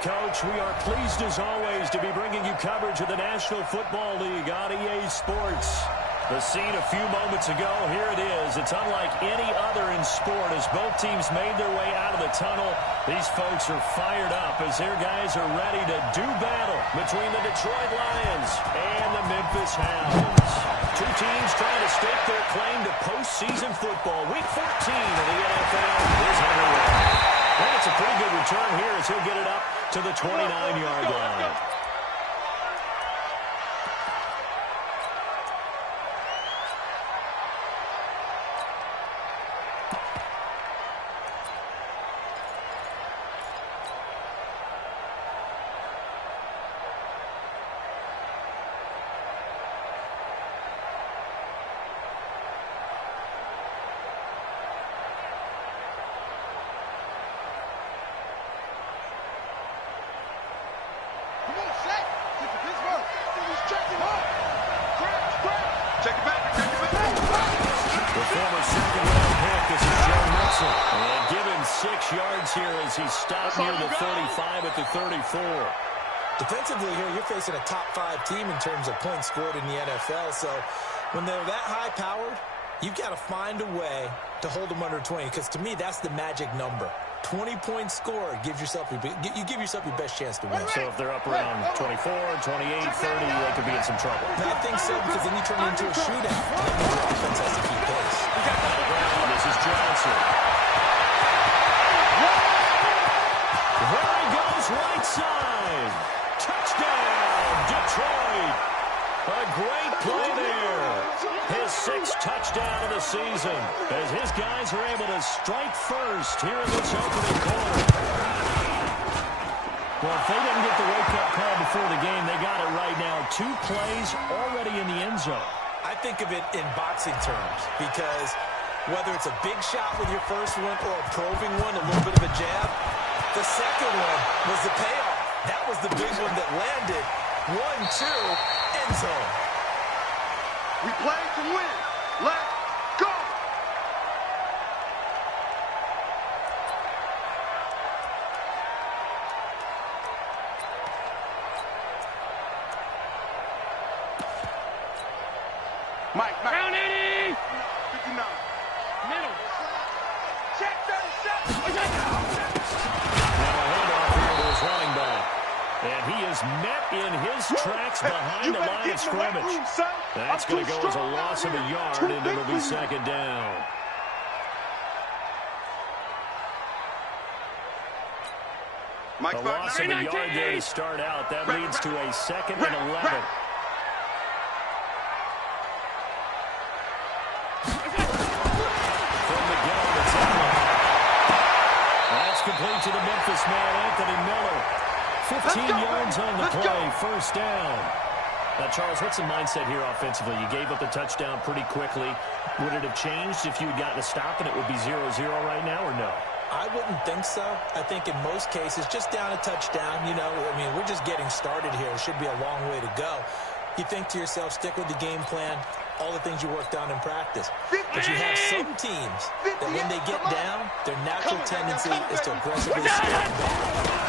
Coach. We are pleased, as always, to be bringing you coverage of the National Football League on EA Sports. The scene a few moments ago, here it is. It's unlike any other in sport as both teams made their way out of the tunnel. These folks are fired up as their guys are ready to do battle between the Detroit Lions and the Memphis Hounds. Two teams trying to stake their claim to postseason football. Week 14 of the NFL is underway. And it's a pretty good return here as he'll get it up to the 29-yard line. He's stopped near the 35 at the 34. Defensively here, you're facing a top-5 team in terms of points scored in the NFL. So when they're that high-powered, you've got to find a way to hold them under 20. Because to me, that's the magic number. 20-point score gives yourself you give yourself your best chance to win. So if they're up around 24, 28, 30, they could be in some trouble. And I think so, because then you turn it into a shootout. And then your offense has to keep pace. This is Johnson. There he goes, right side. Touchdown, Detroit. A great play there. His 6th touchdown of the season as his guys are able to strike first here in this opening quarter. Well, if they didn't get the wake-up call before the game, they got it right now. 2 plays already in the end zone. I think of it in boxing terms because whether it's a big shot with your first one or a probing one, a little bit of a jab, the second one was the payoff. That was the big one that landed. 1-2, end zone. We play to win. Let's go! Mike. Round 80! 59. Middle. Check 37. Running back. And he is met in his tracks behind the line of scrimmage. That's going to go as a loss of a yard, and it'll be second down. A loss of a yard there to start out. That leads to a 2nd and 11. From the gun, it's Allen. That's complete to the Memphis man, Anthony Miller. 15 yards on the play, first down. Now, Charles, what's the mindset here offensively? You gave up the touchdown pretty quickly. Would it have changed if you had gotten a stop and it would be 0-0 right now, or no? I wouldn't think so. I think in most cases, just down a touchdown, you know, I mean, we're just getting started here. It should be a long way to go. You think to yourself, stick with the game plan, all the things you worked on in practice. But you have some teams that when they get down, their natural tendency is to aggressively step back.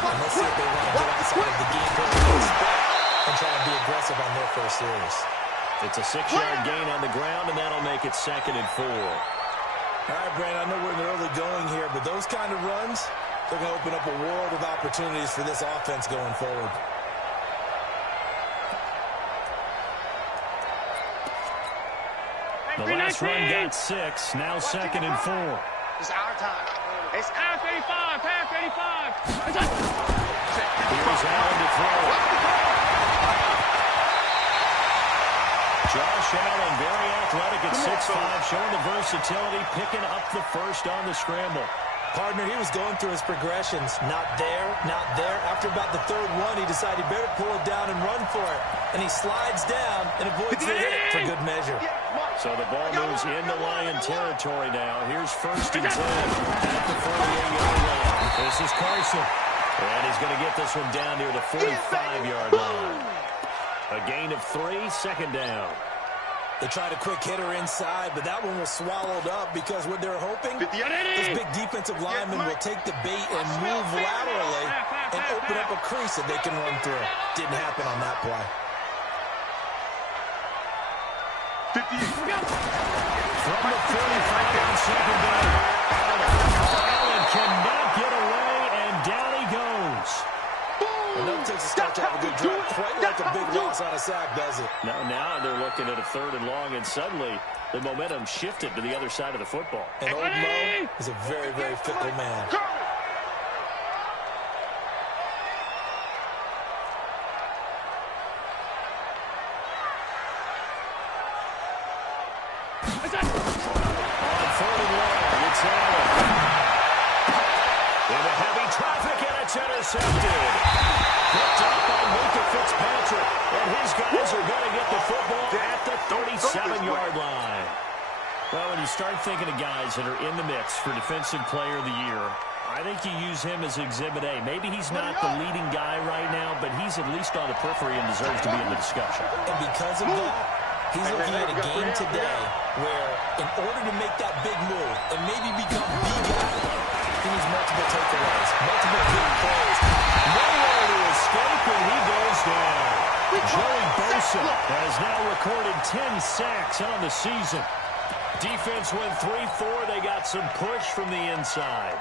And let's see if they want to get outside of the game plan and try and be aggressive on their first series. It's a 6-yard gain on the ground, and that'll make it 2nd and 4. All right, Brandon, I know we're in the early going here, but those kind of runs, they're going to open up a world of opportunities for this offense going forward. The last run got 6, now 2nd and 4. It's our time. It's Pass 85, pass 85. Here's Allen to throw. Josh Allen, very athletic at 6'5", showing the versatility, picking up the first on the scramble. Partner, he was going through his progressions. Not there, not there. After about the 3rd one, he decided he better pull it down and run for it. And he slides down and avoids the hit for good measure. So the ball moves into Lion territory now. Here's 1st and 10 at the 48-yard line. This is Carson. And he's going to get this one down near the 45-yard line. A gain of 3, 2nd down. They tried a quick hitter inside, but that one was swallowed up because what they're hoping, this big defensive lineman will take the bait and move laterally and open up a crease that they can run through. Didn't happen on that play. 50. From the 45 on second down, Allen cannot get away, and down he goes. Another takes a start to have a good drive. Quite like a big loss on a sack, does it? Now they're looking at a 3rd and long, and suddenly the momentum shifted to the other side of the football. And old Mo is a very, very fickle man. Intercepted. Picked up by Minka Fitzpatrick. And his guys are going to get the football at the 37-yard line. Well, when you start thinking of guys that are in the mix for Defensive Player of the Year, I think you use him as Exhibit A. Maybe he's not the leading guy right now, but he's at least on the periphery and deserves to be in the discussion. And because of that, he's looking at a game today where in order to make that big move and maybe become the guy, he needs multiple takeaways, multiple big plays. Nowhere to escape, and he goes down. Joey Bosa has now recorded 10 sacks on the season. Defense went 3-4. They got some push from the inside.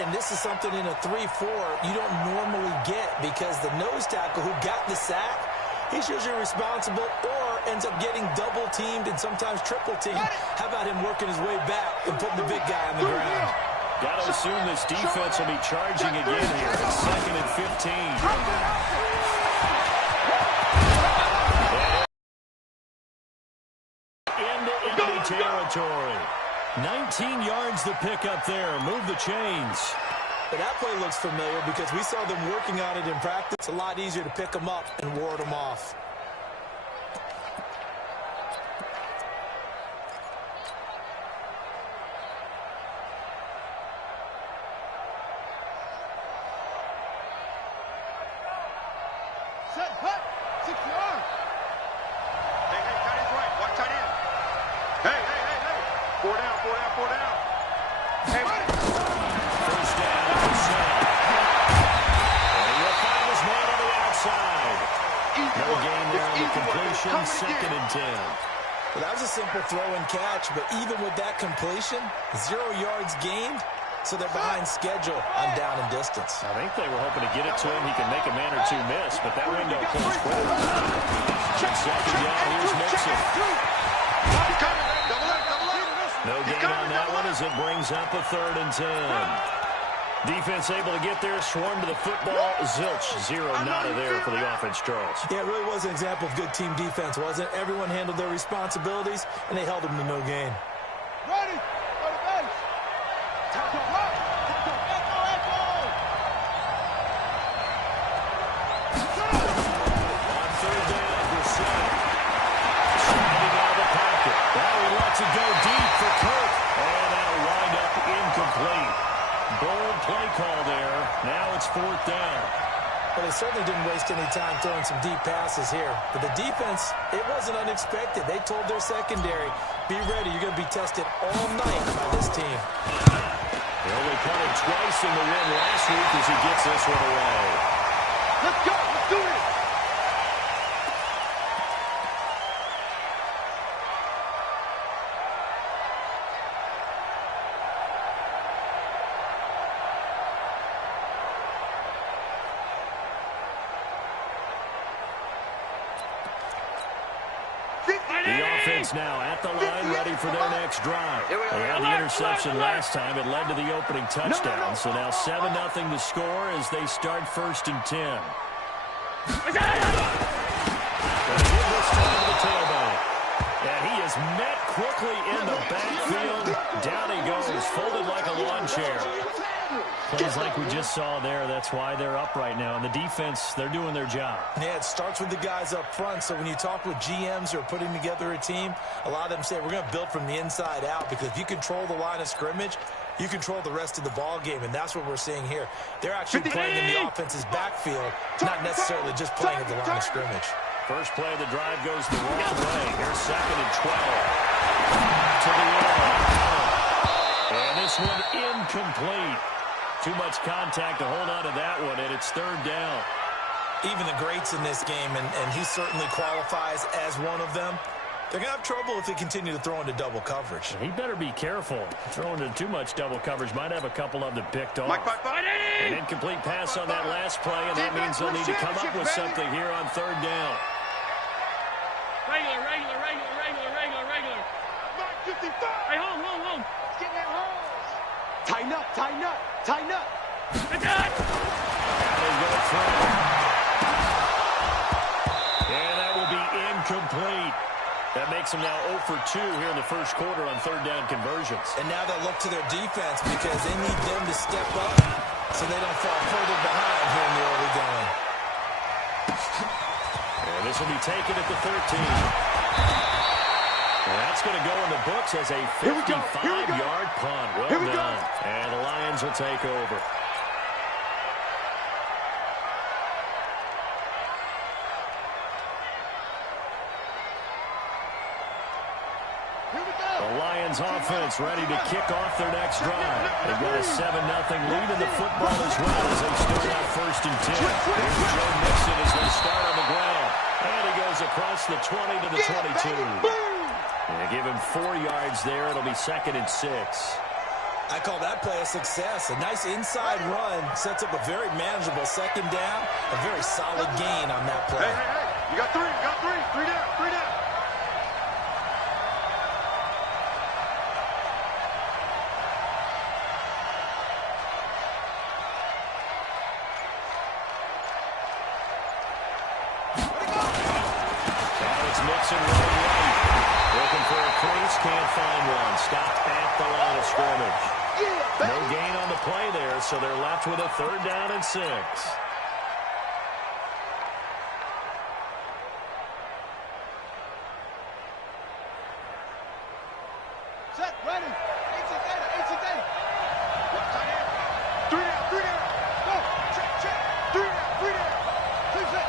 And this is something in a 3-4 you don't normally get because the nose tackle who got the sack, he's usually responsible or ends up getting double-teamed and sometimes triple-teamed. How about him working his way back and putting the big guy on the ground? Got to assume this defense will be charging again here. It's 2nd and 15. Into enemy territory. 19 yards to pick up there. Move the chains. But that play looks familiar because we saw them working on it in practice. It's a lot easier to pick them up and ward them off. Second and 10. Well, that was a simple throw and catch, but even with that completion, 0 yards gained, so they're behind schedule on down and distance. I think they were hoping to get it to him. He can make a man or two miss, but that window closed quick. Second down, here's Mixon. No gain on that one as it brings up a 3rd and 10. Defense able to get there, swarm to the football. Zilch, 0 nada there for the offense, Charles. Yeah, it really was an example of good team defense, wasn't it? Everyone handled their responsibilities, and they held them to no gain. Ready? Go to base. Tackle. On 3rd down, Brissett. Sliding out of the pocket. Now he lets it go deep for Kirk. And that'll wind up incomplete. Bold play call there. Now it's 4th down. Well, they certainly didn't waste any time throwing some deep passes here. But the defense, it wasn't unexpected. They told their secondary, be ready. You're going to be tested all night by this team. They only punted twice in the win last week as he gets this one away. Let's go. Let's do it. Now at the line, ready for their next drive. They had the interception last time. It led to the opening touchdown. So now 7-0 to score as they start 1st and 10. They give this time to the tailback. And he is met quickly in the backfield. Down he goes, folded like a lawn chair. Plays like we just saw there. That's why they're up right now. And the defense, they're doing their job. Yeah, it starts with the guys up front. So when you talk with GMs who are putting together a team, a lot of them say, we're going to build from the inside out. Because if you control the line of scrimmage, you control the rest of the ball game. And that's what we're seeing here. They're actually playing in the offense's backfield, not necessarily just playing at the line of scrimmage. First play of the drive goes the wrong way. Here's 2nd and 12. To the air. And this one incomplete. Too much contact to hold on to that one, and it's 3rd down. Even the greats in this game, and he certainly qualifies as one of them, they're going to have trouble if they continue to throw into double coverage. He better be careful. Throwing into too much double coverage might have a couple of them picked off. An incomplete pass on that last play, and that means they'll need to come up with something here on 3rd down. Regular. Hey, home. Getting that home. Tighten up. Good God. And that will be incomplete. That makes them now 0 for 2 here in the first quarter on 3rd down conversions. And now they'll look to their defense because they need them to step up so they don't fall further behind here in the early going. And this will be taken at the 13. And that's going to go in the books as a 55-yard punt. Well done. And the Lions will take over. The Lions offense ready to kick off their next drive. They've got a 7-0 lead in the football as well as they start out 1st and 10. Here's Joe Mixon as they start on the ground. And he goes across the 20 to the 22. They give him 4 yards there. It'll be 2nd and 6. I call that play a success. A nice inside run sets up a very manageable 2nd down. A very solid gain on that play. Hey. You got 3. 3 down. Mixon running right. Looking for a crease, can't find one. Stopped at the line of scrimmage. No gain on the play there, so they're left with a 3rd down and 6. Set, ready. 8 data. 3 down. Go. Check. 3 down. 2 set.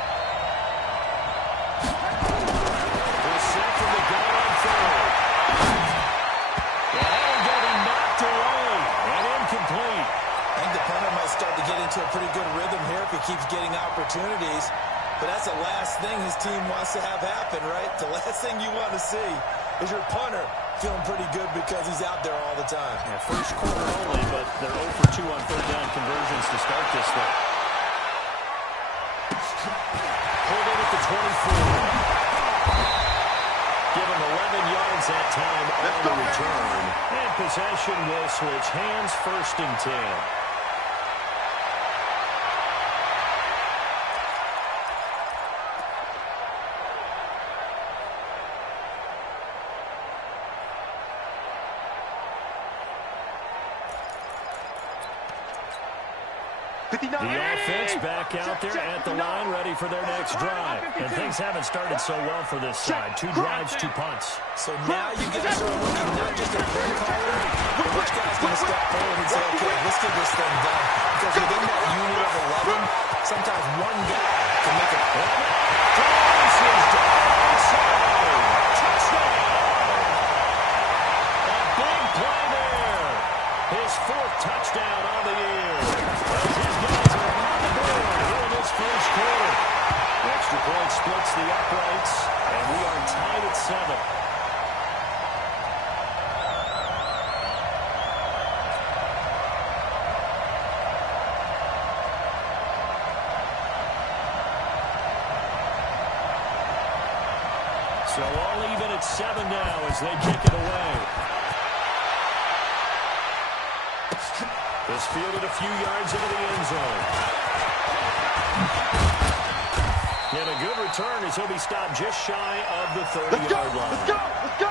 Start to get into a pretty good rhythm here if he keeps getting opportunities. But that's the last thing his team wants to have happen, right? The last thing you want to see is your punter feeling pretty good because he's out there all the time. Yeah, first quarter only, but they're 0 for 2 on 3rd down conversions to start this thing. Pulled in at the 24. Give him 11 yards that time on the return. And possession will switch hands, 1st and 10. The offense back out there at the line, ready for their next drive. And things haven't started so well for this side. 2 drives, 2 punts. So now you guys are looking not just at play caller, but which guy's going to step forward and say, okay, let's get this thing done. Because within that unit of 11, sometimes one guy can make a play. Touchdown! A big play there. His 4th touchdown on the year. His guys are on the board here in this first quarter. Extra point splits the uprights, and we are tied at 7. So all even at 7 now as they kick it away. This fielded a few yards into the end zone. And a good return as he'll be stopped just shy of the 30-yard line. Let's go!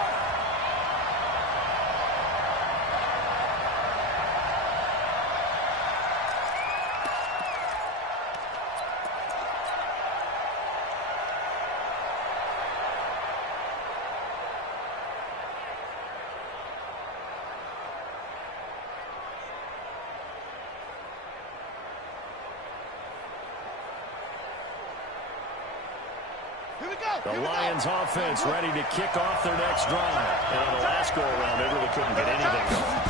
Here The Lions offense ready to kick off their next drive. And on the last go-around, they really couldn't get anything going.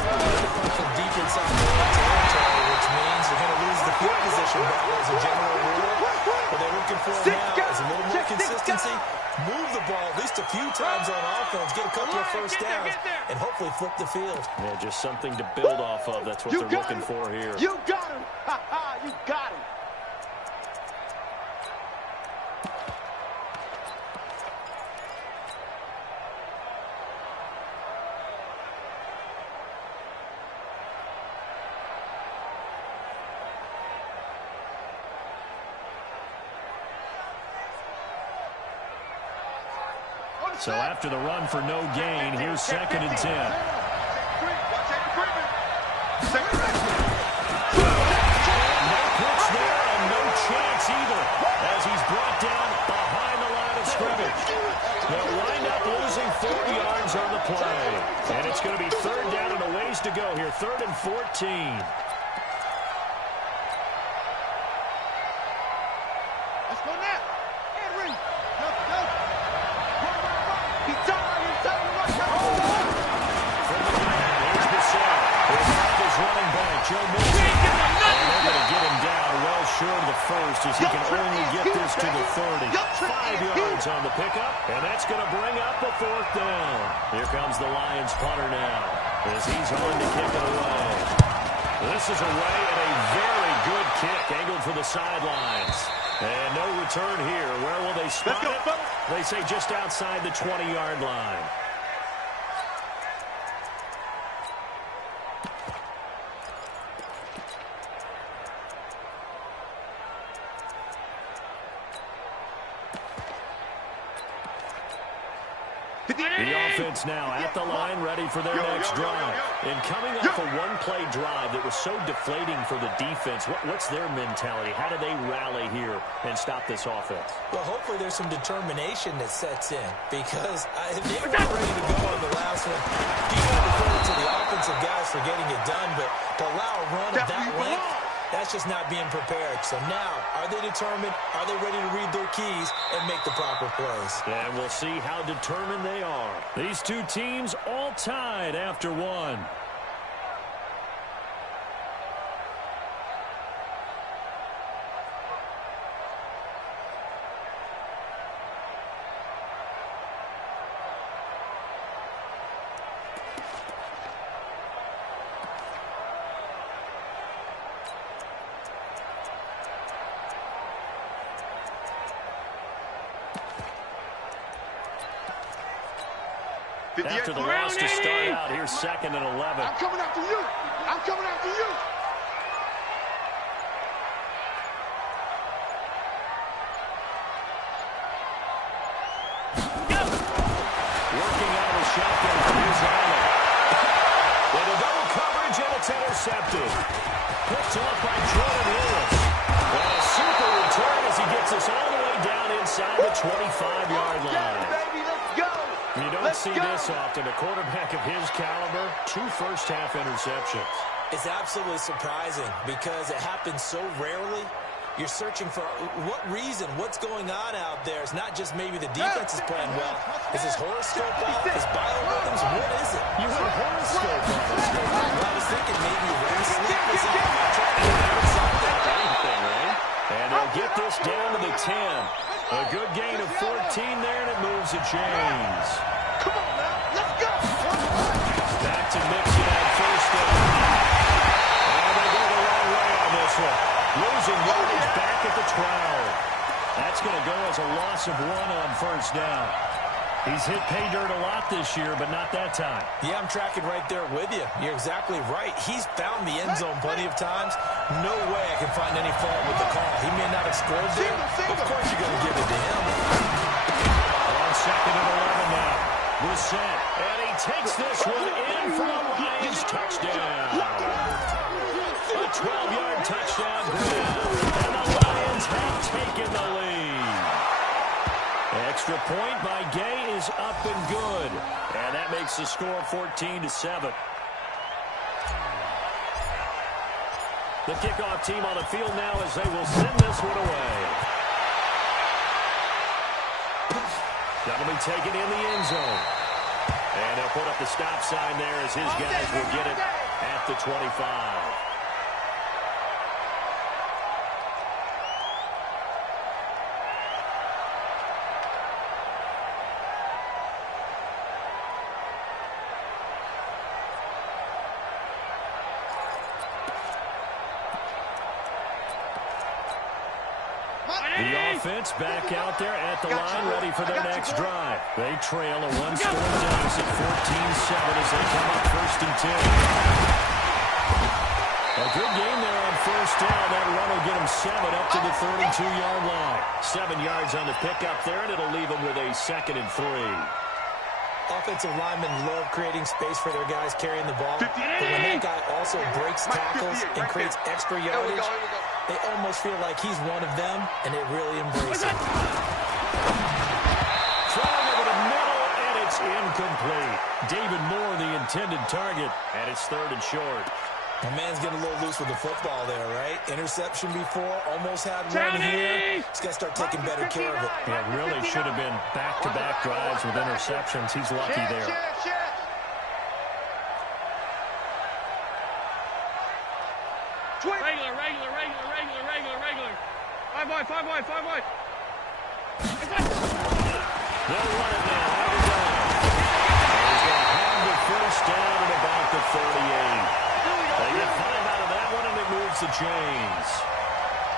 From deep inside the territory, which means they're going to lose the field position battle as a general rule. What they're looking for now is a little more consistency. Move the ball at least a few times on offense, get a couple of first downs, and hopefully flip the field. Yeah, just something to build off of. That's what they're looking for here. You got him. You got him. So after the run for no gain, here's 2nd and 10. No pitch there and no chance either as he's brought down behind the line of scrimmage. They'll wind up losing 4 yards on the play. And it's going to be 3rd down and a ways to go here. 3rd and 14. Let's go now. Henry. Go. Running back, Joe Mixon. And they're going to get him down well short of the first as he can only get this to the 30. 5 yards on the pickup, and that's going to bring up a 4th down. Here comes the Lions punter now as he's on to kick it away. This is away and a very good kick angled for the sidelines. And no return here. Where will they spot it? They say just outside the 20-yard line. The offense now at the line, ready for their next drive. And coming off a one-play drive that was so deflating for the defense, what's their mentality? How do they rally here and stop this offense? Well, hopefully there's some determination that sets in because they were ready to go on the last one. You got to throw it to the offensive guys for getting it done, but to allow a run of that length, that's just not being prepared. So now, are they determined? Are they ready to read their keys and make the proper plays? And we'll see how determined they are. These two teams all tied after one. After the loss to start out, here's 2nd and 11. I'm coming after you. I'm coming after you. Working out of the shotgun for his Allen. With a double coverage, and it's intercepted. Picked off by Jordan Lewis. And a super return as he gets us all the way down inside the 25-yard line. You don't see this often. A quarterback of his caliber, 2 first-half interceptions. It's absolutely surprising because it happens so rarely. You're searching for what reason, what's going on out there. It's not just maybe the defense is playing well. Is his horoscope off? His biorhythms? What is it? You heard horoscope off. Well, I was thinking maybe rest sleep was on. Anything, right? And they'll get this down to the 10. A good gain of 14 there, and it moves the chains. Come on now, let's go. Back to Mixon at first down. And they go the wrong way on this one. Losing yardage back at the 12. That's going to go as a loss of 1 on first down. He's hit pay dirt a lot this year, but not that time. Yeah, I'm tracking right there with you. You're exactly right. He's found the end zone plenty of times. No way I can find any fault with the call. He may not have scored there. Of course you're going to give it to him. On 2nd and 11 now. Brissett, and he takes this one in for a Lions touchdown. A 12-yard touchdown grab, and the Lions have taken the lead. Extra point by Gay is up and good, and that makes the score 14-7. The kickoff team on the field now as they will send this one away. That'll be taken in the end zone. And they'll put up the stop sign there as his guys will get it at the 25. The offense back out there at the line, ready for their next drive. They trail a one-score deficit, 14-7 as they come up 1st and 10. A good game there on 1st down. That run will get them 7 up to the 32-yard line. 7 yards on the pickup there, and it'll leave them with a 2nd and 3. Offensive linemen love creating space for their guys carrying the ball. But when that guy also breaks tackles and creates extra yardage, they almost feel like he's one of them, and they really embrace it. Throwing over the middle, and it's incomplete. David Moore, the intended target, and it's 3rd and short. My man's getting a little loose with the football there, right? Interception before, almost had one here. He's got to start taking better care of it. Yeah, really should have been back-to-back drives with interceptions. He's lucky there. Regular. 5 wide. They'll run it now. He's going to have the 1st down at about the 38. They get 5 out of that one, and it moves the chains.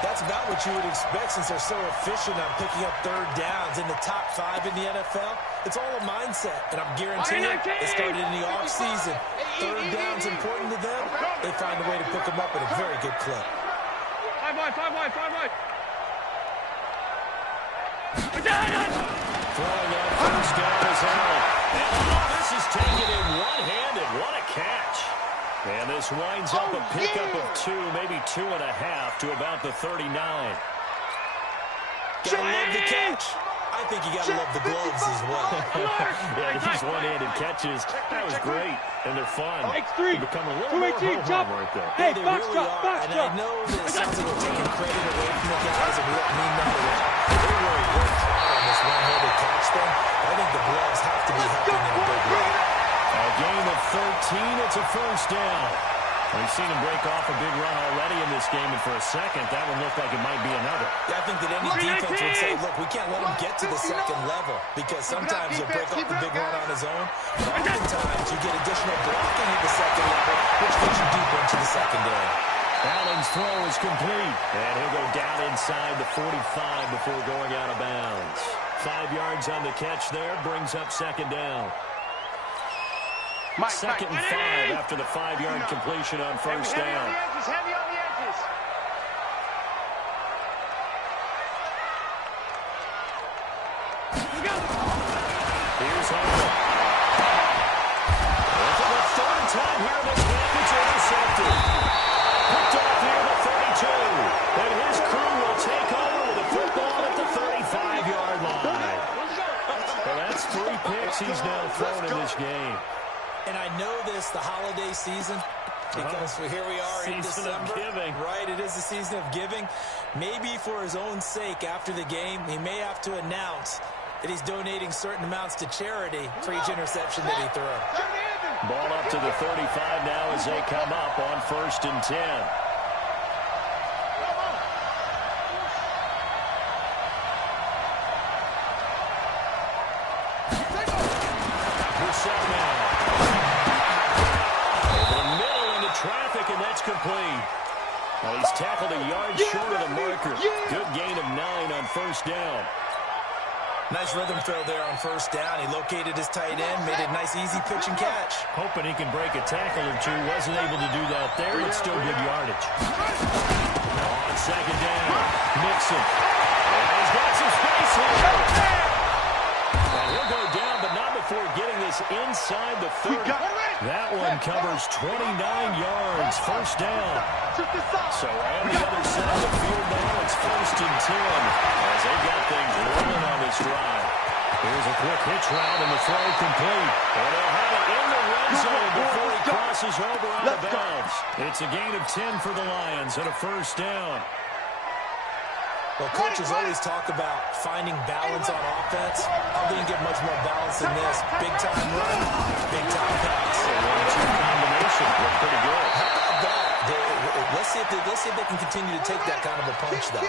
That's about what you would expect since they're so efficient on picking up 3rd downs in the top 5 in the NFL. It's all a mindset, and I'm guaranteeing it started in the offseason. 3rd down's important to them. They find a way to pick them up at a very good clip. 5 wide. Throwing on 1st down is Allen. And this is taken in one-handed. What a catch. And this winds up a pickup of 2, maybe 2.5 to about the 39. Gotta love the catch. I think you gotta love the gloves as well. Yeah, these one-handed catches, that was great. And they're fun. They become a little more home right there. Hey, they really are. And I know that it sounds like we're taking credit away from the guys, and we don't mean that at all. They really worked hard on this one-handed catch thing. I think the gloves have to be helping in a big way. A gain of 13, it's a 1st down. We've seen him break off a big run already in this game, and for a second, that one looked like it might be another. Yeah, I think that any defense would say, look, we can't let him get to the 2nd level, because sometimes he'll break off the big run on his own, but oftentimes you get additional blocking at the 2nd level, which gets you deeper into the secondary. Allen's throw is complete, and he'll go down inside the 45 before going out of bounds. 5 yards on the catch there, brings up 2nd down. 2nd and 5 after the 5-yard completion on 1st down. Heavy on the edges. Here's Hall. And for the 3rd time here in this game, it's intercepted. Picked off here at the 32. And his crew will take over with the football at the 35-yard line. Well, that's 3 picks he's now thrown in this game. And I know this, the holiday season, because here we are in December. Season of giving. Right, it is the season of giving. Maybe for his own sake after the game, he may have to announce that he's donating certain amounts to charity for each interception that he threw. Ball up to the 35 now as they come up on 1st and 10. Traffic, and that's complete. Well, he's tackled a yard short of the marker. Good gain of 9 on 1st down. Nice rhythm throw there on 1st down. He located his tight end, made a nice easy pitch and catch. Hoping he can break a tackle or 2. Wasn't able to do that there, but still good yardage. On 2nd down, Nixon. And he's got some space here. And he'll go down, but not before getting this inside the 30. That one covers 29 yards, 1st down. So on the other side of the field now, it's 1st and 10 as they got things rolling on this drive. Here's a quick hitch route and the throw complete. And they'll have it in the red zone before he crosses over out of bounds. It's a gain of 10 for the Lions and a 1st down. Well, coaches always talk about finding balance on offense. I don't think you get much more balance than this. Big-time run, big-time pass. A 1-2 combination. Looked pretty good. How about that? Let's see if they can continue to take that kind of a punch, though.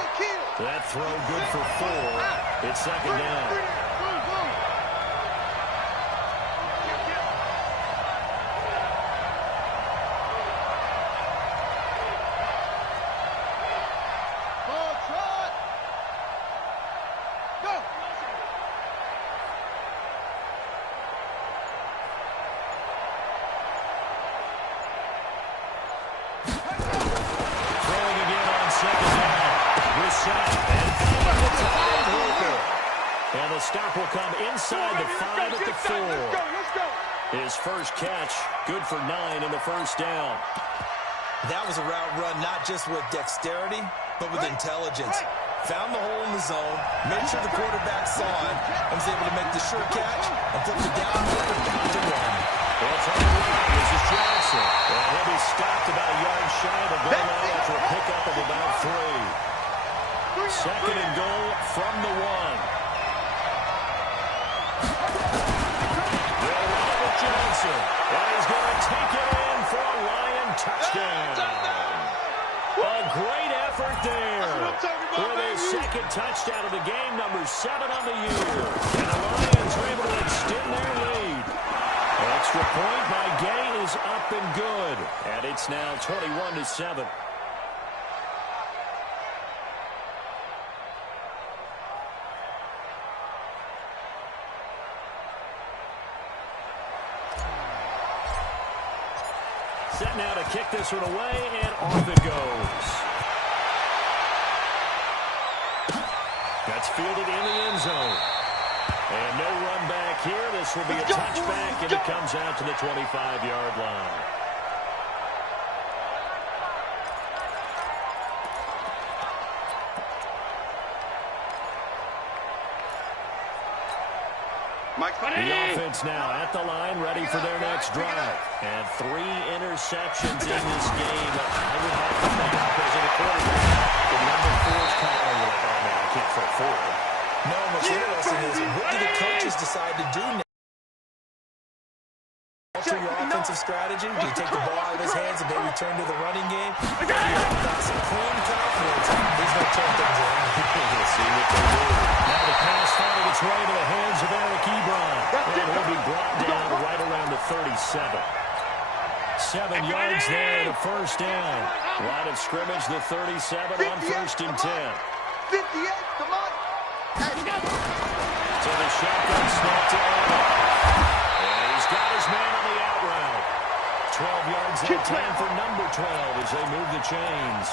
That throw good for 4. It's second down. And the stop will come inside the 5 at the 4. His first catch, good for 9 in the first down. That was a route run not just with dexterity, but with intelligence. Found the hole in the zone, made sure the quarterback saw it, and was able to make the sure catch and flip the downfield back to run. Well, it's on the right. This is Johnson. And he'll be stopped about a yard shy of the goal line after a pickup of about 3. Second and goal from the 1. Johnson, and he's going to take it in for a Lion touchdown. A great effort there. With his second touchdown of the game, number 7 on the year. And the Lions are able to extend their lead. Extra point by Gay is up and good. And it's now 21-7. Set now to kick this one away, and off it goes. That's fielded in the end zone. And no run back here. This will be a touchback, and it comes out to the 25-yard line. The offense now at the line, ready for their next drive. And 3 interceptions in this game. I would have to think because of the quarterback. The number 4 is kind of like, oh, man, I can't throw 4. No, what's interesting is what do the coaches decide to do now? Alter your offensive strategy? Do you take the ball out of his hands and maybe turn to the running game? Or do you have some clean confidence? He's going to turn things around. We'll see what they do. Now the pass finding its way to the hands of Eric Ebron. And he'll be brought down right around the 37. 7 yards there to first down. Line of scrimmage, the 37 on 1st and 10. 58, come on. To the shotgun snap to Allen. And he's got his man on the out route. 12 yards at a time for number 12 as they move the chains.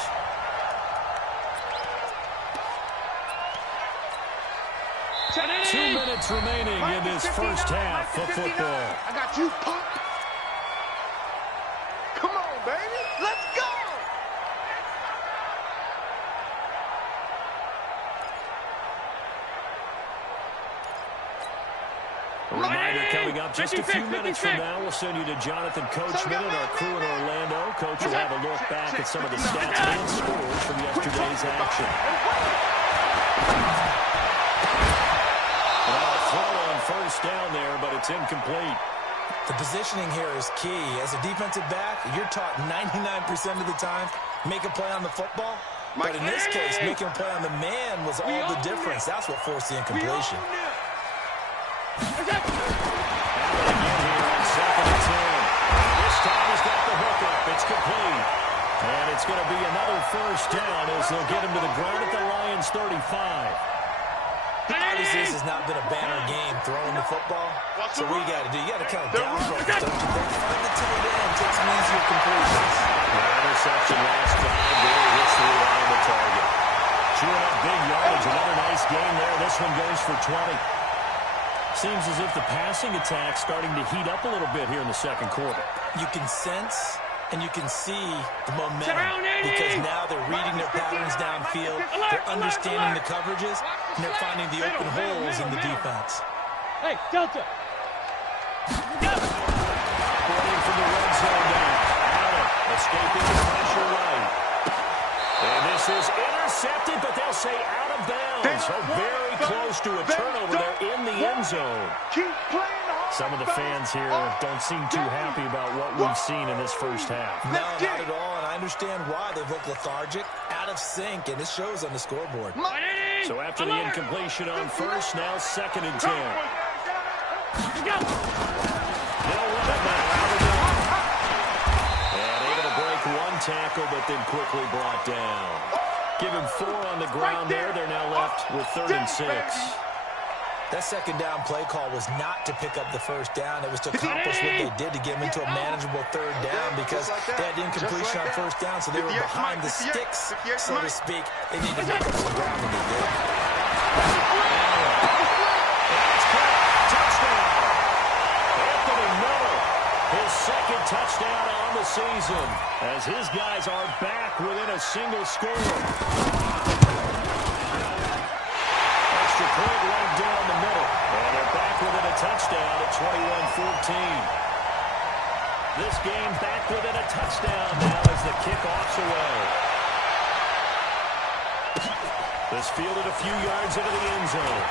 Two minutes remaining in this first half of football. I got you, punk. Come on, baby. Let's go. A reminder coming up just a few minutes from now. We'll send you to Jonathan Coachman and our crew in Orlando. Coach will have a look back at some of the stats and scores from yesterday's action. Throw on first down there, but it's incomplete. The positioning here is key. As a defensive back, you're taught 99% of the time, make a play on the football. But in this case, making a play on the man was all the difference. That's what forced the incompletion. Again here on 2nd and 10. This time he's got the hook up. It's complete. And it's going to be another first down as they'll get him to the ground at the Lions' 35. Obviously, this has not been a banner game throwing the football. So what you got to do, you got to count down for it, don't you think? Find the tight end, take some easier completions. Interception last drive, really hits the line of the target. Chewing up big yardage, another nice game there. This one goes for 20. Seems as if the passing attack's starting to heat up a little bit here in the second quarter. You can sense and you can see the momentum because now they're reading their patterns downfield, they're understanding the coverages, and they're finding the open holes in the defense. Hey, Delta! Operating from the red zone now. Allen escaping the pressure right. And this This is intercepted, but they'll say out of bounds. So very close to a turnover there in the end zone. Some of the fans here don't seem too happy about what we've seen in this first half. No, not at all, and I understand why they've looked lethargic, out of sync, and it shows on the scoreboard. So after the incompletion on first, now 2nd and 10. Go. They'll run it now. And able to break one tackle, but then quickly brought down. Give him 4 on the ground there. They're now left with 3rd and 6. That 2nd down play call was not to pick up the 1st down. It was to accomplish what they did to get them into a manageable 3rd down because they had incompletion on 1st down, so they were behind the sticks, so to speak. They needed to make up some ground, and they did. Touchdown. Anthony Miller, his 2nd touchdown on the season as his guys are back within a single score. Extra point right down the middle. And they're back within a touchdown at 21-14. This game back within a touchdown now as the kickoff's away. This fielded a few yards into the end zone.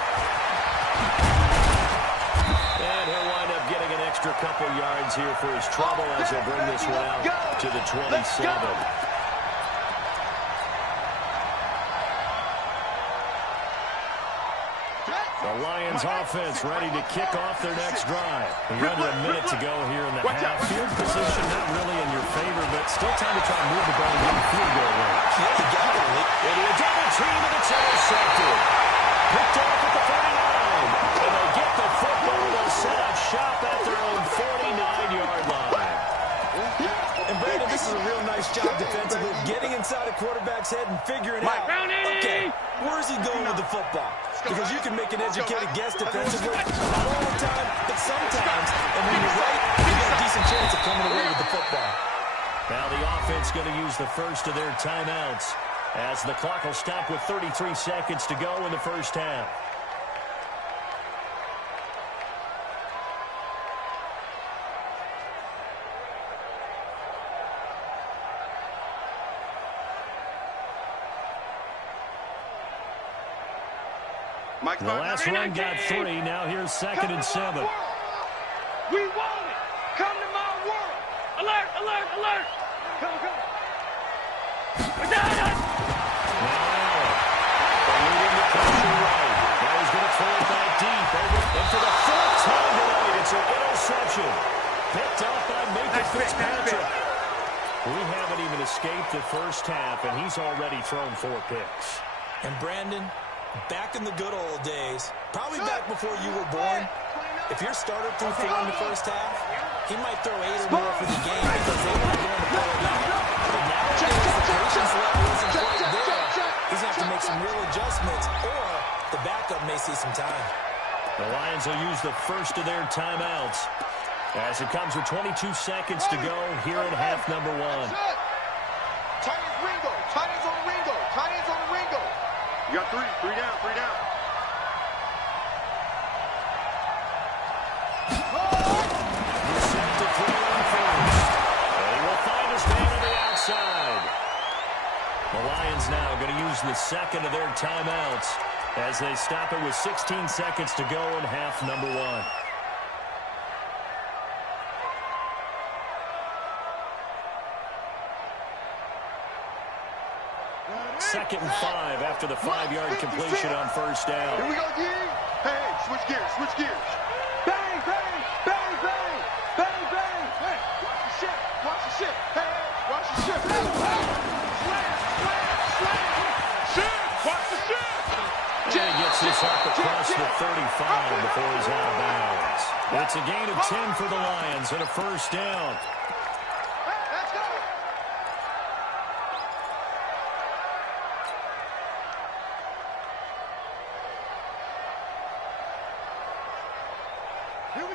And he'll wind up getting an extra couple yards here for his trouble as he'll bring this one out to the 27. The Lions offense ready to kick off their next drive. We're under a minute to go here in the half. Field position not really in your favor, but still time to try and move the ball and get a field goal range. Yeah, you got it. It'll be a double team and it's intercepted. Picked off at the 49. And they'll get the football. They'll set up shop at their own 49-yard line. And Brandon, this is a real nice job defensively, getting inside a quarterback's head and figuring out, okay, where's he going with the football? Because you can make an educated guess defensively, not all the time, but sometimes. And when you're right, you got a decent chance of coming away with the football. Now the offense going to use the first of their timeouts as the clock will stop with 33 seconds to go in the first half. The last run got 3. Now here's 2nd and 7. We want it. Come to my world. Alert, alert, alert. Come. We're done. Now Allen. They're leading the pressure right. Now he's going to throw it back deep. And for the 4th time tonight, it's an interception. Picked up by Minka Fitzpatrick. We haven't even escaped the first half, and he's already thrown 4 picks. And Brandon, back in the good old days, probably back before you were born, if your starter threw 4 in the first half, he might throw 8 or more for the game because they weren't going to play it out. But nowadays, the patience level isn't quite there. He's going to have to make some real adjustments, or the backup may see some time. The Lions will use the first of their timeouts as it comes with 22 seconds to go here in half number 1. Tight ends Ringo. Tight ends on the Ringo. Tight ends on the Ringo. You got 3 down, 3 down. He's set to throw on first. And he will find his man on the outside. The Lions now going to use the second of their timeouts as they stop it with 16 seconds to go in half number 1. Second and 5 after the 5-yard completion on first down. Here we go, G. Hey, switch gears, switch gears. Bang, bang, bang, bang, bang, bang. Hey, watch the shit, watch the shit. Hey, watch the shit. Slam, slam, slam. Shit, watch the shit. And he gets this up across the 35 before he's out of bounds. It's a gain of 10 for the Lions and a first down. Let's go.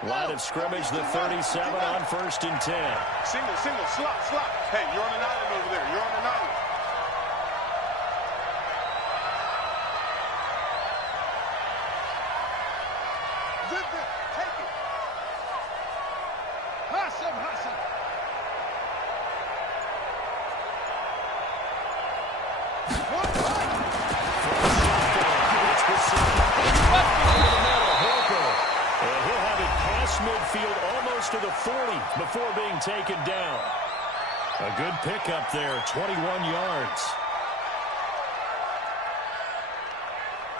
Line of scrimmage, the 37 on first and 10. Single, slot. Hey, you're on an island over there. You're on an island. Take it. Hustle. midfield, almost to the 40 before being taken down. A good pickup there, 21 yards.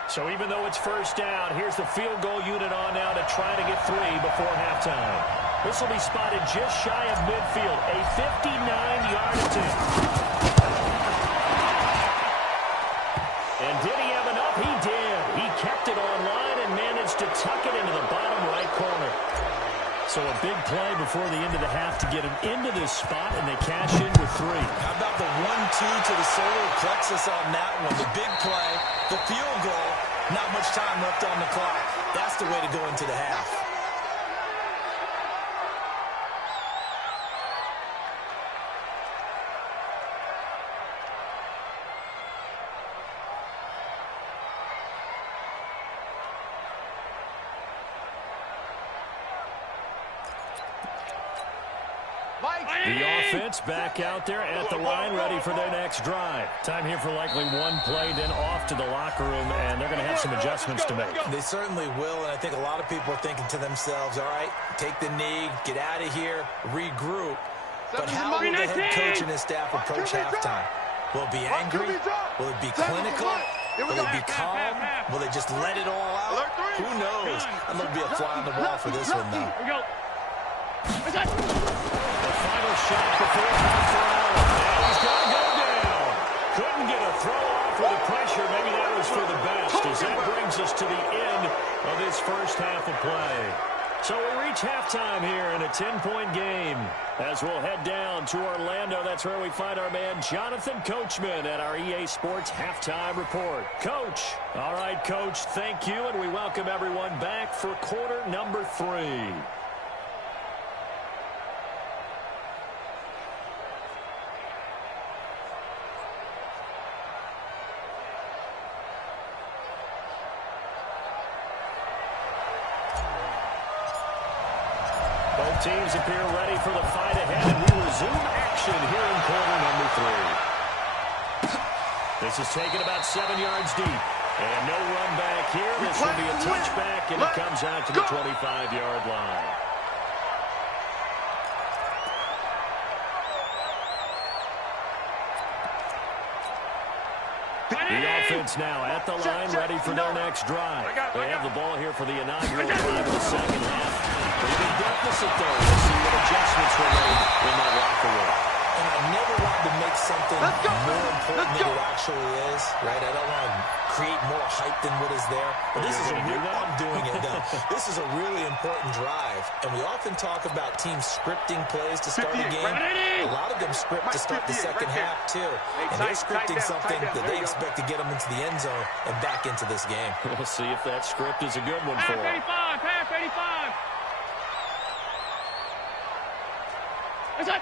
So even though it's first down, here's the field goal unit on now to try to get 3 before halftime. This will be spotted just shy of midfield, a 59-yard attempt. And did he have enough? He did. He kept it on line and managed to tuck it into the bottom right corner. So a big play before the end of the half to get him into this spot, and they cash in with 3. How about the 1-2 to the solar plexus on that one? The big play, the field goal, not much time left on the clock. That's the way to go into the half. The offense back out there at the line, ready for their next drive. Time here for likely one play, then off to the locker room, and they're going to have some adjustments to make. They certainly will, and I think a lot of people are thinking to themselves, all right, take the knee, get out of here, regroup. But how will the head coach and his staff approach halftime? Will it be angry? Will it be clinical? Will it be calm? Will they just let it all out? Who knows? I'd love to be a fly on the wall for this one, though. Here we go. Final shot before halftime. And he's going to go down. Couldn't get a throw off with the pressure. Maybe that was for the best, as that brings us to the end of this first half of play. So we reach halftime here in a 10-point game. As we'll head down to Orlando, that's where we find our man Jonathan Coachman at our EA Sports Halftime Report. Coach. All right, Coach, thank you, and we welcome everyone back for quarter number 3. Both teams appear ready for the fight ahead, and we resume action here in quarter number 3. This is taken about 7 yards deep. And no run back here. This will be a touchback, and it comes out to the 25-yard line. The offense now at the line, ready for their next drive. They have the ball here for the inaugural drive of the second half. Pretty big deficit, though. We'll see what adjustments were made in that locker room. And I never want to make something more important than it actually is, right? I don't want to create more hype than what is there. But this is I'm doing it, though. This is a really important drive. And we often talk about teams scripting plays to start a game. A lot of them script to start the second half, too. And they're scripting something that they expect to get them into the end zone and back into this game. We'll see if that script is a good one for them. Pass 85. What's that?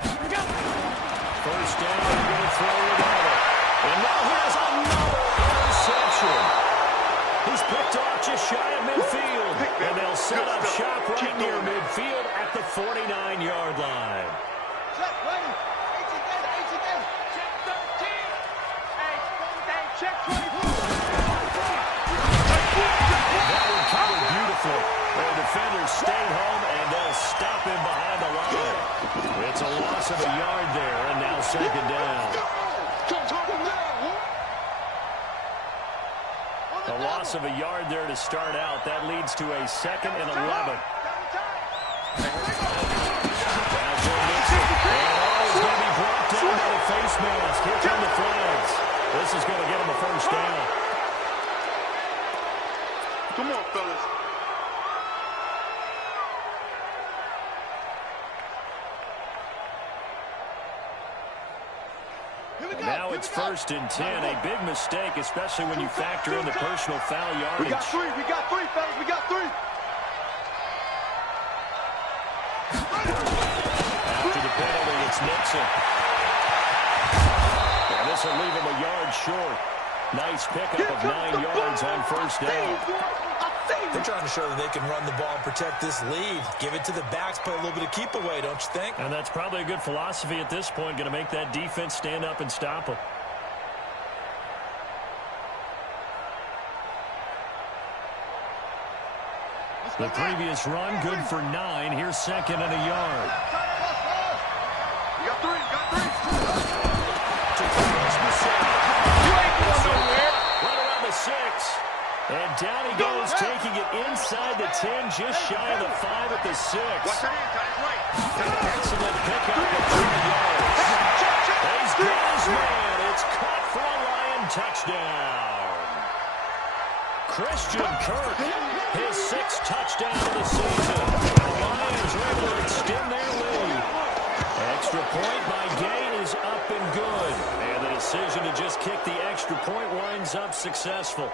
Here we go. First down, they're going to throw it over. And now here's another interception. He's picked off just shy of midfield. And they'll set up shop right near midfield at the 49-yard line. Check 20. Check 13. Check 24. That one covered beautifully. Their defenders stayed home, and they'll stop him behind the line. It's a loss of a yard there, and now second down. A loss of a yard there to start out. That leads to a 2nd and 11. Now Joe Mixon. And he's going to be brought down by the face mask. Here come the flags. This is going to get him a first down. Come on, fellas. Now it's 1st and 10. A big mistake, especially when you factor in the personal foul yardage. We got 3, fellas. We got 3. After the penalty, it's Nixon. And this will leave him a yard short. Nice pickup of 9 yards on first down. They're trying to show that they can run the ball and protect this lead. Give it to the backs, play a little bit of keep away, don't you think? And that's probably a good philosophy at this point, going to make that defense stand up and stop them. The previous run, good for 9. Here's second and a yard. You got three. To cross the 7. Right around the 6. And down he goes, taking it inside the 10, just shy of the 5 at the 6. Excellent pickup of 3 yards. He's got his man. It's caught for a Lion touchdown. Christian Kirk, his 6th touchdown of the season. The Lions are able to extend their lead. Extra point by Gain is up and good. And the decision to just kick the extra point winds up successful.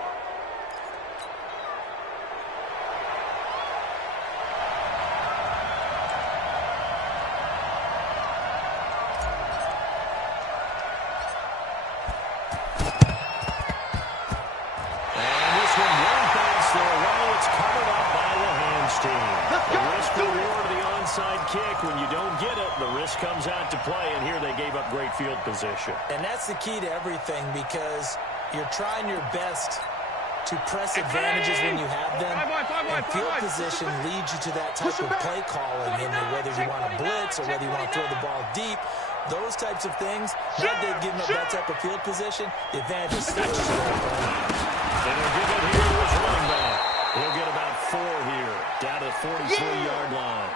Kick. When you don't get it, the risk comes out to play, and here they gave up great field position. And that's the key to everything, because you're trying your best to press advantages when you have them, and field position leads you to that type of play calling, and whether you want to blitz or whether you want to throw the ball deep, those types of things. Now they've given up that type of field position, the advantage is snatched to their opponent. And they'll give it here to his running back. He'll get about 4 here, down to the 43-yard line.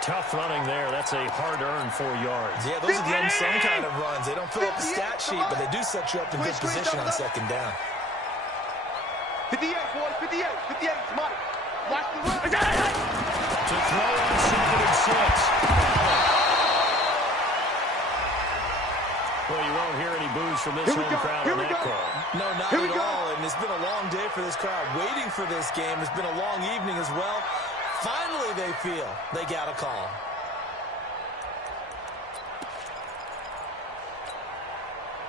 Tough running there. That's a hard-earned 4 yards. Yeah, those are the unsung kind of runs. They don't fill up the stat sheet, but they do set you up in good position on second down. 58, boys, 58, 58, Mike. Watch the run. To throw on 2nd and 6. Well, you won't hear any boos from this home crowd on that call. No, not at all. And it's been a long day for this crowd waiting for this game. It's been a long evening as well. Finally, they feel they got a call.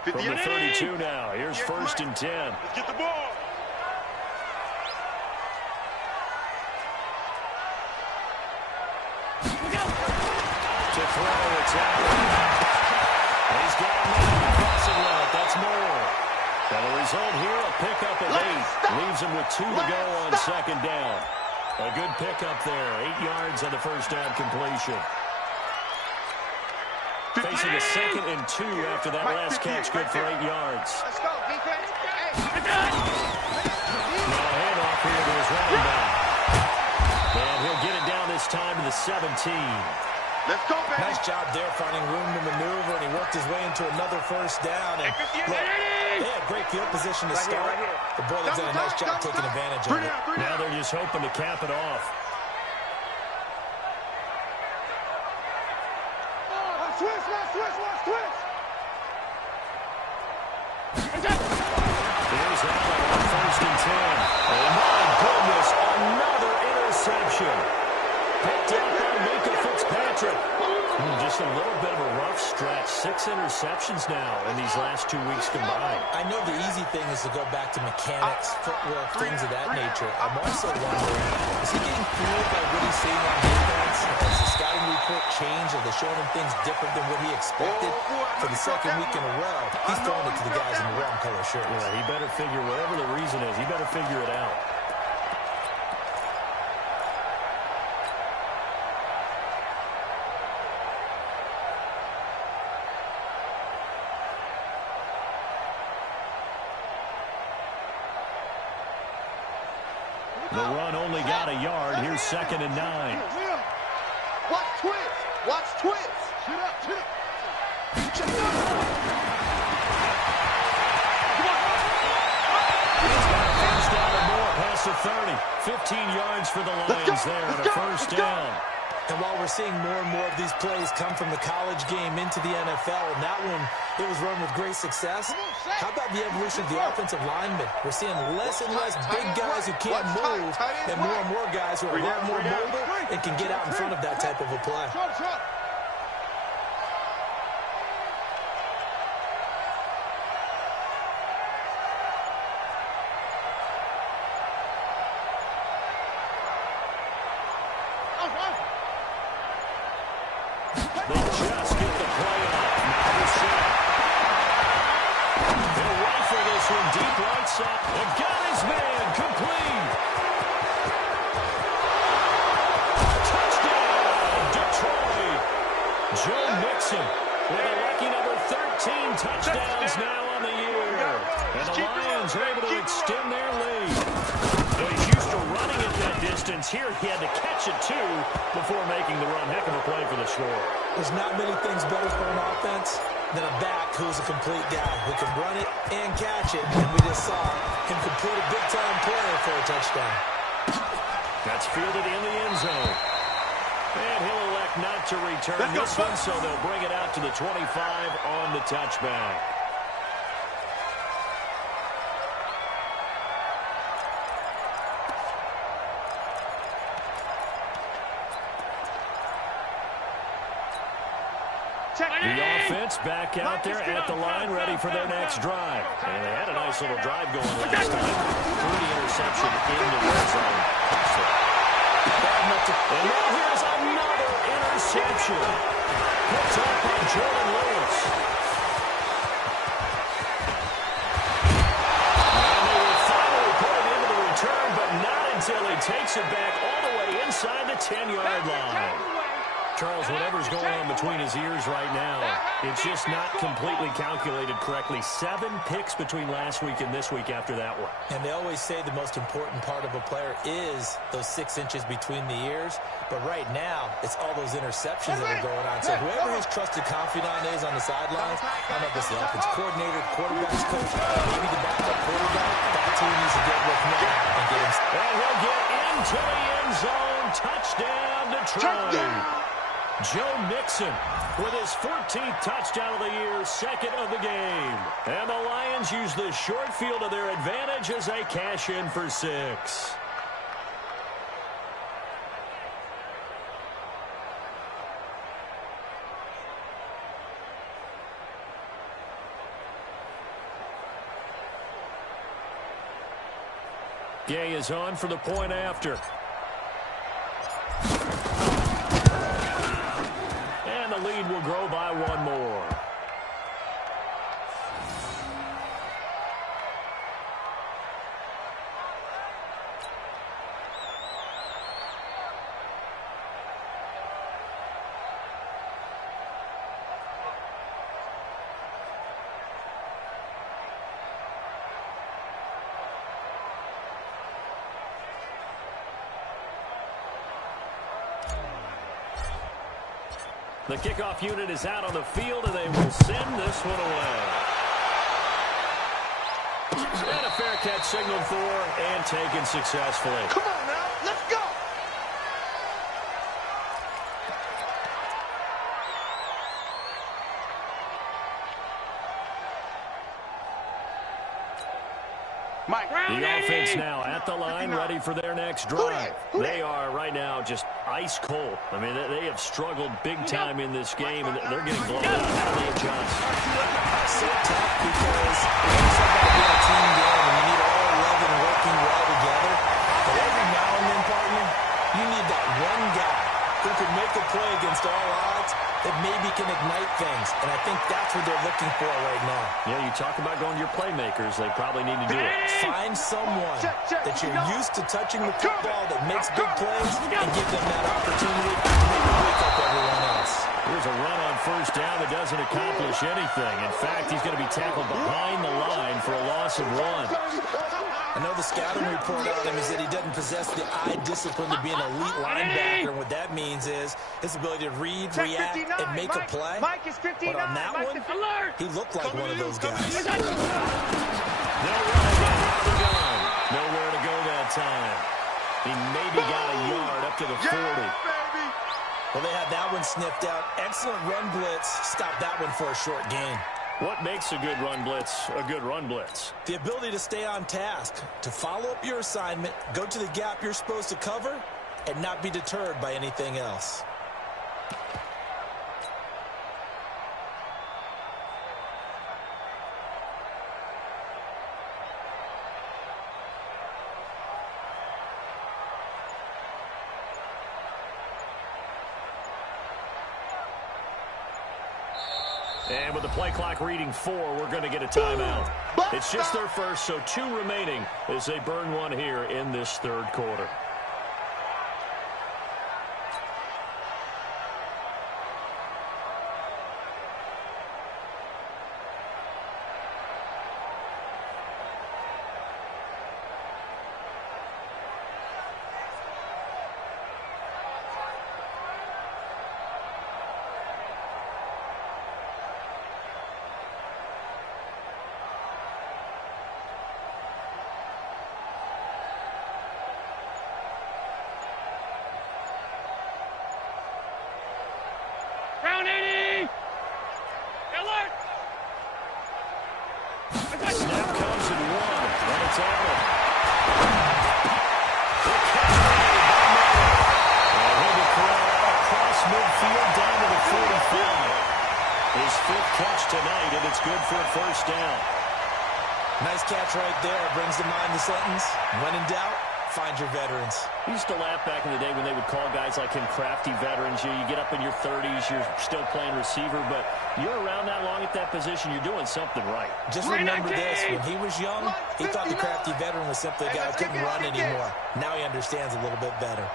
From the 32 now, here's 1st and 10. Let's get the ball. To throw, it's out. He's got a man crossing left. That's more. And the result here, a pickup of 8. Leaves him with 2 to go on second down. A good pickup there. 8 yards on the first down completion. Facing a 2nd and 2 after that last catch, good for 8 yards. Let's go, defense. Now a handoff here to his running back. And he'll get it down this time to the 17. Let's go, baby. Nice job there finding room to maneuver, and he worked his way into another first down. And look, they had great field position to start. The Bulldogs did a nice job taking advantage of it. Now they're just hoping to cap it off. Switch. Here's Allen on 1st and 10. Oh, my goodness, another interception. Picked up by Minka Fitzpatrick. Just a little bit of a rough stretch. 6 interceptions now in these last 2 weeks combined. I know the easy thing is to go back to mechanics, footwork, things of that nature. I'm also wondering, is he getting fooled by what he's seeing on defense? Has the scouting report changed? Are they showing him things different than what he expected? For the 2nd week in a row, he's throwing it to the guys in the wrong color shirts. Yeah, he better figure, whatever the reason is, he better figure it out. The run only got a yard. Here's 2nd and 9. Watch twist. Shoot up. He's got a first down or more past the 30. 15 yards for the Lions there on a first down. And while we're seeing more and more of these plays come from the college game into the NFL, and that one, it was run with great success, how about the evolution of the offensive linemen? We're seeing less and less big guys who can't move, and more guys who are a lot more mobile and can get out in front of that type of a play. They just get the play off. Now the shot. They'll rifle this one deep right side. They've got his man complete. Joe Mixon with a lucky number 13 touchdowns now on the year. And the Lions are able to extend their lead. So he's used to running at that distance. Here he had to catch it, too, before making the run. Heck of a play for the score. There's not many things better for an offense than a back who's a complete guy who can run it and catch it. And we just saw him complete a big-time play for a touchdown. That's fielded in the end zone. And he'll elect not to return this one, so they'll bring it out to the 25 on the touchback. The offense back out there at the line, ready for their next drive. And they had a nice little drive going last time. 30 interception in the red zone. And now here's another interception. Puts up on Jordan Lewis. And they will finally put it into the return, but not until he takes it back all the way inside the 10-yard line. Charles, whatever's going on between his ears right now, it's just not completely calculated correctly. 7 picks between last week and this week after that one. And they always say the most important part of a player is those 6 inches between the ears. But right now, it's all those interceptions that are going on. So whoever his trusted confidant is on the sidelines, I don't know if it's the offense coordinator, quarterback's coach, maybe the backup quarterback, that's who he needs to get with now and get him. And he'll get into the end zone. Touchdown, Detroit. Joe Mixon with his 14th touchdown of the year, second of the game. And the Lions use the short field to their advantage as they cash in for 6. Gay is on for the point after. The lead will grow by 1 more. The kickoff unit is out on the field, and they will send this one away. And a fair catch signaled for and taken successfully. Come on now, let's go. The offense now at the line, ready for their next drive. They are right now just ice cold. I mean, they have struggled big time in this game, and they're getting blown out. How do they adjust? So tough because it's about being a team game, and you need all 11 working well together. But every now and then, partner, you need that one guy who can make a play against all odds that maybe can ignite things. And I think that's what they're looking for right now. Yeah, you talk about going to your playmakers. They probably need to do it. Find someone that you're used to touching the football that makes big plays and give them that opportunity to maybe wake up everyone else. Here's a run on first down that doesn't accomplish anything. In fact, he's going to be tackled behind the line for a loss of 1. I know the scouting report on him is that he doesn't possess the eye discipline to be an elite linebacker. And what that means is his ability to read, react, and make a play. But on that one, he looked like one of those guys. Nowhere to go that time. He maybe got a yard up to the 40. Well, they had that one sniffed out. Excellent run blitz. Stopped that one for a short gain. What makes a good run blitz a good run blitz? The ability to stay on task, to follow up your assignment, go to the gap you're supposed to cover, and not be deterred by anything else. And with the play clock reading 4, we're going to get a timeout. It's just their first, so 2 remaining as they burn one here in this third quarter. It's on him. And he'll be thrown across midfield down to the 45. His 5th catch tonight, and it's good for a first down. Nice catch right there. Brings to mind the sentence, when in doubt, find your veterans. We used to laugh back in the day when they would call guys like him crafty veterans. You get up in your 30s, you're still playing receiver, but you're around that long at that position, you're doing something right. Just remember this, when he was young, he thought the crafty veteran was simply a guy who couldn't run anymore. Now he understands a little bit better.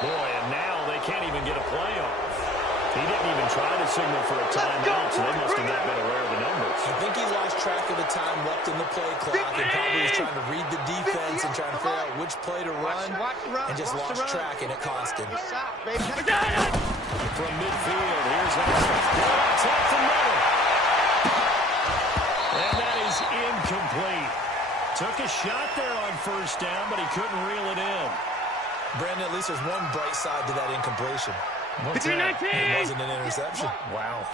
Boy, and now they can't even get a play off. He didn't even try to signal for a timeout, so they must have not been aware of the numbers. I think he lost track of the time left in the play clock and probably was trying to read the defense and trying to figure out which play to run and just lost track, and it cost him. From midfield, here's attack the middle. And that is incomplete. Took a shot there on first down, but he couldn't reel it in. Brandon, at least there's one bright side to that incompletion. What's that? It wasn't an interception. Wow.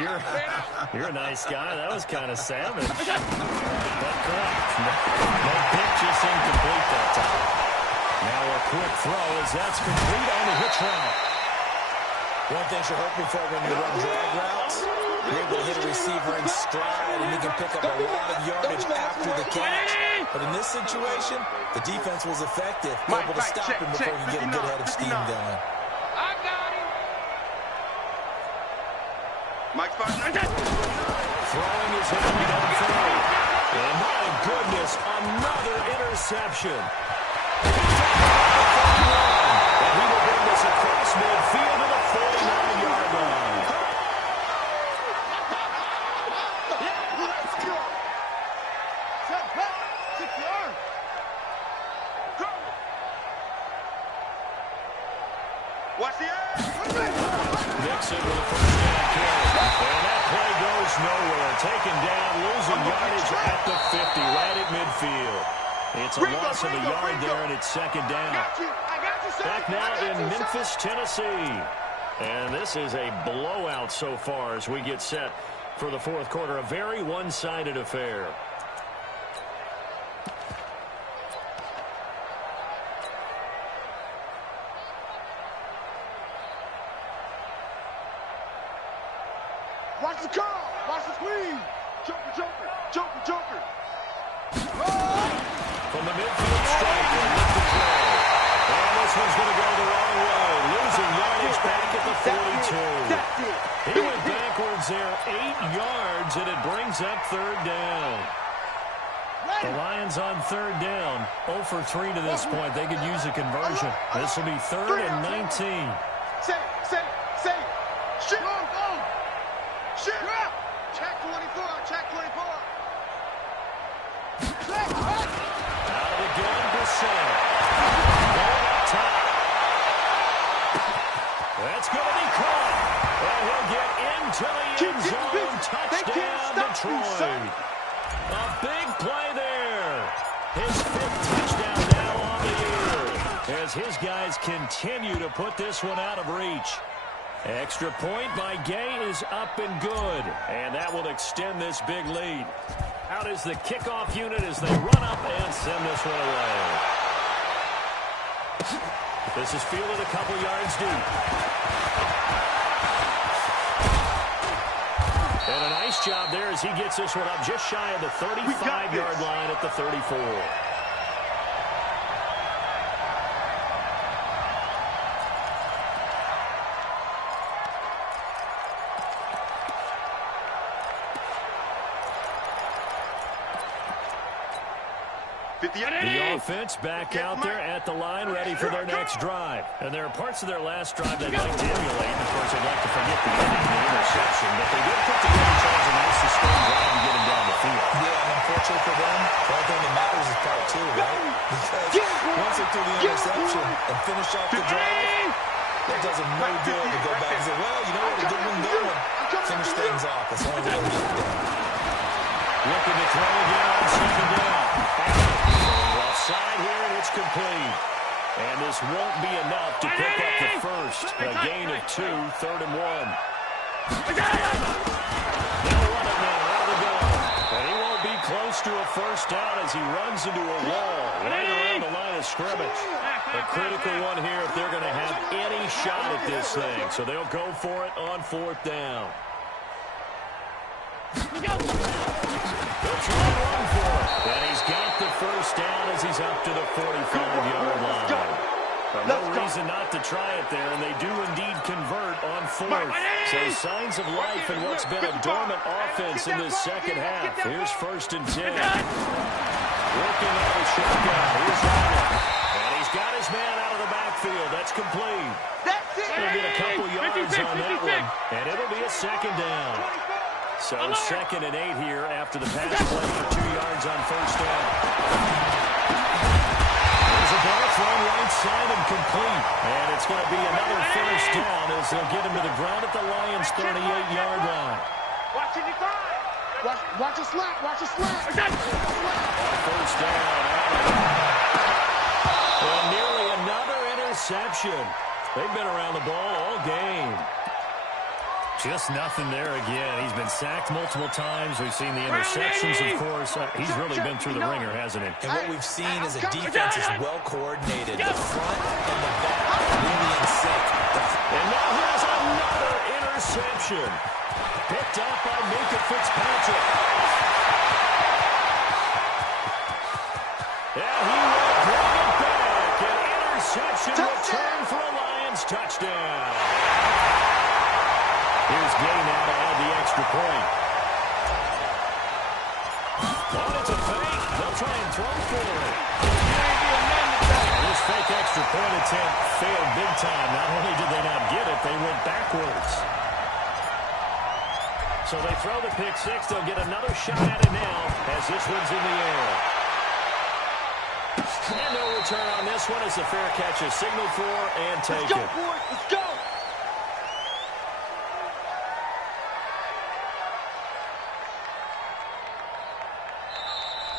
You're a nice guy. That was kind of savage. But correct. No pitch, just incomplete that time. Now a quick throw as that's complete on the hitch route. One thing you're hoping for when you run drag routes, you're able to hit a receiver in stride and he can pick up a lot of yardage after the catch. But in this situation, the defense was effective, able to stop him before he could get a good head of steam going. I got him. Mike's partner. Throwing his hand downfield. And my goodness, another interception. And he will bring this across midfield to the 49-yard line. Let's go. Set back. Secure. Go. Watch the air. Nixon with a first down carry. And that play goes nowhere. Taken down, losing yardage at the 50, right at midfield. It's a loss of a yard there, and it's second down. Back now in Memphis, Tennessee. And this is a blowout so far as we get set for the fourth quarter. A very one-sided affair. Watch the curl. Watch the squeeze. Joker, joker, joker, joker. From the midfield strike, they lift the play. And this one's going to go the wrong way. Losing yardage back at the 42. He went backwards there 8 yards, and it brings up third down. The Lions on third down. 0 for 3 to this point. They could use a conversion. This will be 3rd and 19. Say. Shoot. Go. Shoot. Check 24. Check 24. Out of the gun, Brissett. Going up top. That's going to be caught. And he'll get into the end zone. Touchdown, Detroit. A big play there. His 5th touchdown now on the year. As his guys continue to put this one out of reach. Extra point by Gay is up and good. And that will extend this big lead. Out is the kickoff unit as they run up and send this one away. This is fielded a couple yards deep. And a nice job there as he gets this one up just shy of the 35-yard line at the 34. The offense back out there at the line, ready for their next drive. And there are parts of their last drive they'd like to emulate. Of course, they'd like to forget the ending, the interception. But they did put together Charles a nice sustained drive and get him down the field. Yeah, and unfortunately for them, the only thing that matters is part 2, right? Because once they do the interception and finish off the drive, that does them no good to go back and say, well, you know what, a good one going. Finish things off. That's the only way to get it done. Looking to throw again on second down. Offside here, and it's complete. And this won't be enough to pick up the first. A gain of 2, 3rd and 1. And he won't be close to a first down as he runs into a wall right around the line of scrimmage. A critical one here if they're going to have any shot at this thing. So they'll go for it on fourth down. They'll try and run for it. And he's got the first down as he's up to the 45-yard line. No reason not to try it there, and they do indeed convert on fourth. So signs of life in what's been a dormant offense in this second half. Here's 1st and 10. Working on the shotgun. Here's Ryan. And he's got his man out of the backfield. That's complete. He'll get a couple yards on that one, and it'll be a second down. So 2nd and 8 here after the pass play for 2 yards on first down. There's a ball thrown right side and complete. And it's going to be another first down as they'll get him to the ground at the Lions' 38-yard line. Watch a slap. Watch a slap. First down. And nearly another interception. They've been around the ball all game. Just nothing there again. He's been sacked multiple times. We've seen the interceptions, of course. He's really been through the ringer, hasn't he? And what we've seen is a defense is well coordinated. The front and the back really in sync. And now here's another interception. Picked up by Minka Fitzpatrick. And he will bring it back. An interception return for a Lions touchdown. Here's Gay now to add the extra point. Oh, it's a fake. They'll try and throw for it. This fake extra point attempt failed big time. Not only did they not get it, they went backwards. So they throw the pick six. They'll get another shot at it now as this one's in the air. And no return on this one as the fair catch is signaled for and taken. Let's go, boys. Let's go.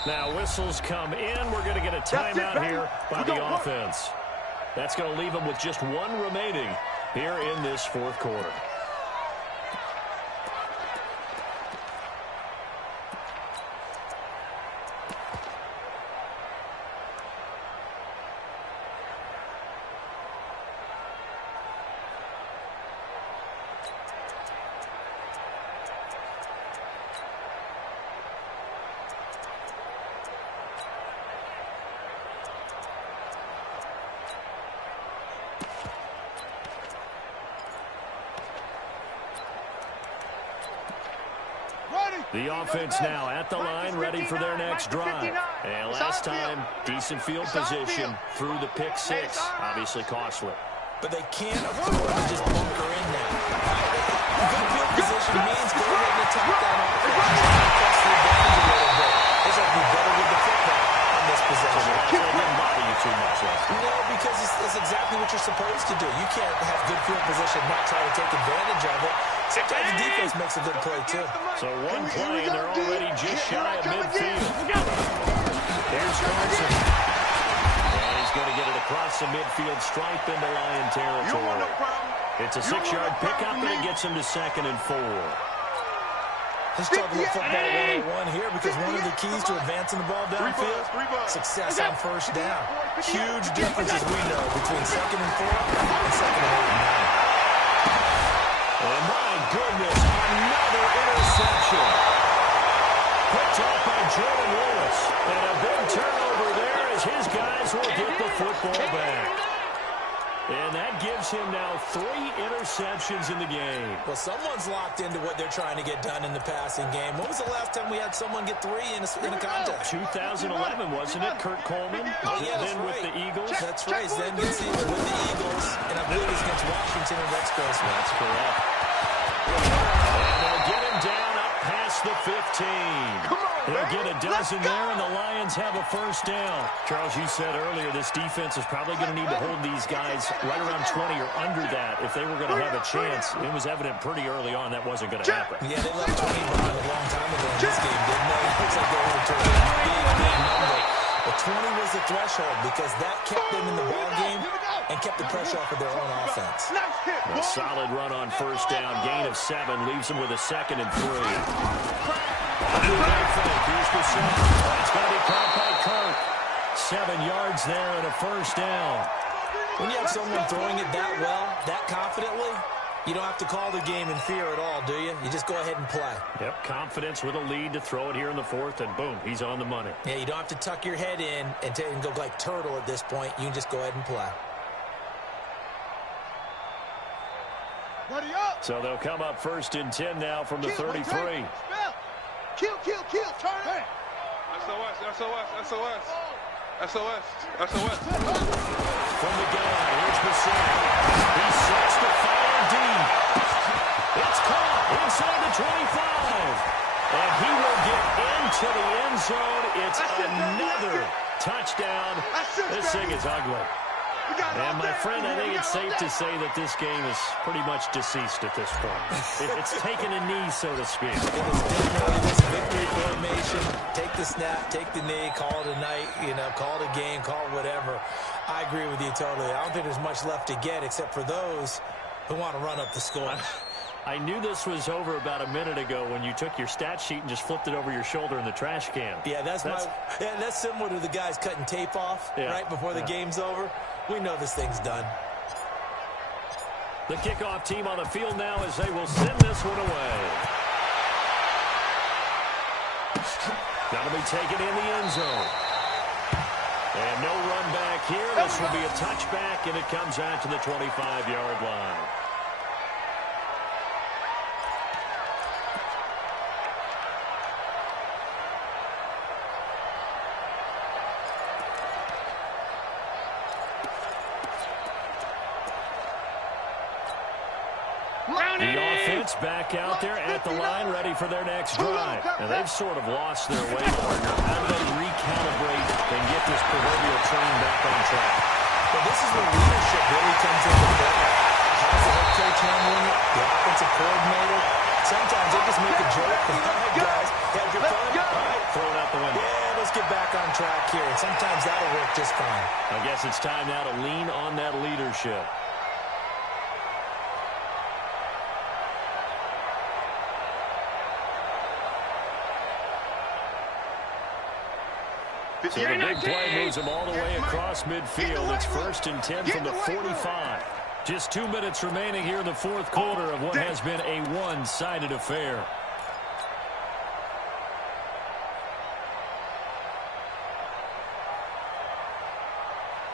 Now whistles come in. We're going to get a timeout here by the offense. That's going to leave them with just one remaining here in this fourth quarter. The offense now at the line, ready for their next drive. And last time, decent field position through the pick six. Obviously costly. But they can't afford to just bunker in now. Good field position means go ahead and attack that offense. Press the advantage a little bit. They have to be better with the football on this possession. So it doesn't bother you too much. No, because it's exactly what you're supposed to do. You can't have good field position and not try to take advantage of it. Sometimes the defense makes a good play, too. So one play, and they're already just shy of midfield. Here's Carson. And he's going to get it across the midfield stripe into Lion territory. It's a 6-yard pickup, and it gets him to 2nd and 4. Let's talk about football 101 here because one of the keys to advancing the ball downfield, success on first down. Huge differences we know between 2nd and 4 and 2nd and 8 and 9. Oh, my goodness, another interception. Picked up by Jordan Lewis. And a big turnover there as his guys will get the football back. And that gives him now 3 interceptions in the game. Well, someone's locked into what they're trying to get done in the passing game. When was the last time we had someone get 3 in a contest? 2011, wasn't it? Kurt Coleman. Oh, yeah, that's then right. with the Eagles. That's right. Then gets with the Eagles, and I believe it's against Washington and Rex Grossman. That's correct. And they'll get him down up past the 15. They'll get a dozen there, and the Lions have a first down. Charles, you said earlier this defense is probably going to need to hold these guys right around 20 or under that if they were going to have a chance. It was evident pretty early on that wasn't going to happen. Yeah, they left 20 behind a long time ago in this game, didn't they? It looks like they were to a big number. But 20 was the threshold because that kept them in the ball game and kept the pressure off of their own offense. A solid run on first down. Gain of 7 leaves them with a 2nd and 3. Here's the center. It's going to be caught by Kirk. 7 yards there and a first down. When you have someone throwing it that well, that confidently, you don't have to call the game in fear at all, do you? You just go ahead and play. Yep, confidence with a lead to throw it here in the 4th, and boom, he's on the money. Yeah, you don't have to tuck your head in and go like turtle at this point. You can just go ahead and play. So they'll come up 1st and 10 now from the 33. Kill, turn. Hey. SOS. From the gun, here's Bassett. He sets the fire deep. It's caught inside the 25. And he will get into the end zone. It's another touchdown. This thing is ugly. And my friend, I think it's safe to say that this game is pretty much deceased at this point. It's taken a knee, so to speak. It is definitely this victory formation. Take the snap, take the knee, call it a night, call it a game, call it whatever. I agree with you totally. I don't think there's much left to get except for those who want to run up the score. I knew this was over about a minute ago when you took your stat sheet and just flipped it over your shoulder in the trash can. Yeah, that's similar to the guys cutting tape off right before the game's over. We know this thing's done. The kickoff team on the field now as they will send this one away. That'll be taken in the end zone. And no run back here. This will be a touchback, and it comes out to the 25-yard line. The offense back out there at the line, ready for their next drive. Now, they've sort of lost their way, partner. How do they recalibrate and get this proverbial train back on track? Well, this is where leadership really comes into play. How's the head coach handling it? The offensive coordinator? Sometimes they just make a joke. All right, guys, had your fun? All right, throw it out the window. Yeah, let's get back on track here. And sometimes that'll work just fine. I guess it's time now to lean on that leadership. So the big play moves them all the way across midfield. It's 1st and 10 from the 45. Just 2 minutes remaining here in the 4th quarter of what has been a one-sided affair.